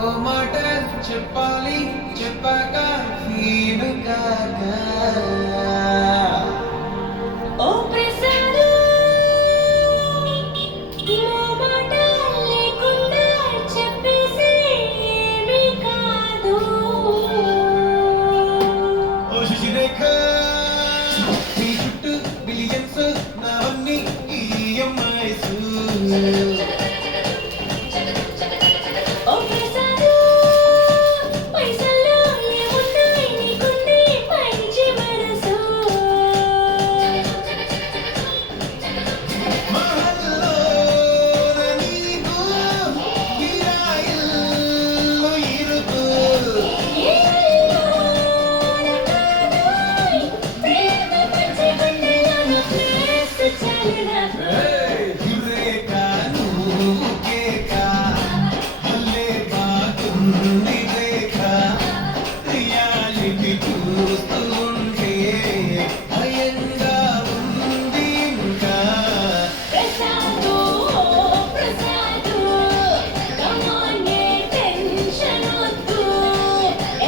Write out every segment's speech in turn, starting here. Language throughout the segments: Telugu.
ఓ మాట చెప్పాలి చెప్పాక ఫీలు కాక ఓ ప్రసాదు ఓ మాట లేకుండా చెప్పేసి ఏమీ కాదు ఓ శశిరేఖ నీ చుట్టూ బిలియన్స్ నావన్నీ ఈఎంఐస్ ఓ ప్రసాదు పైసల్లో ఏమున్నాయి నీకుంది మంచి మనసు మహల్లో నీకు గిరాయిల్లు ఇరుకు ఏలో నకాదోయ్ ప్రేమ పచ్చి గుండెలను ప్లేస్ చలినా యురేక నువ్వు కేక భలే బాగుంది రేఖ రియాలిటీ చూస్తూ ఉంటే భయంగా ఉంది ఇంకా Prasad Prasad come on a tension వద్దు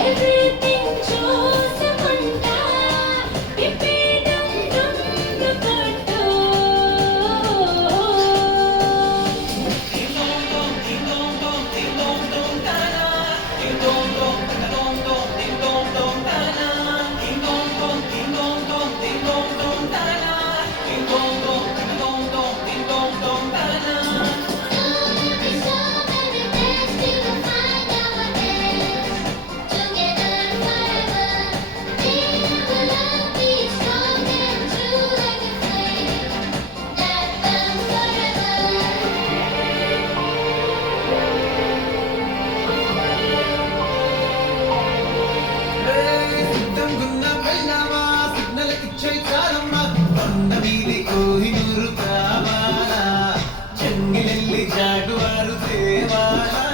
ఎవ్రీథింగ్ చూసుకుంటా తిప్పేదం దుమ్ము కొట్టు సిద్ధంగున్న పెళ్ళామా సిగ్నల్ ఇచ్చే చాలమ్మా కొండ మీది కోహినూరు కావాలా చెంగిలెల్లి జాగువారు తేవాలా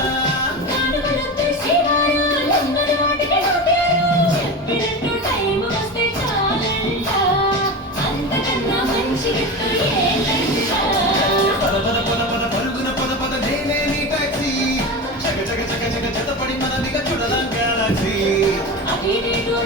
నాడుగులొద్దు శివారు లంగరు వాటికి నవ్వారు చెప్పినట్టు టైం వస్తే చాలంట అంతకన్నా మంచి గిఫ్ట్ ఏదంట పద పద పద పద పరుగున పద పద నేనే నీ టాక్సీ చక చక చక చక జతపడి మనదిగా చూడదాం గెలాక్సీ అటు ఇటు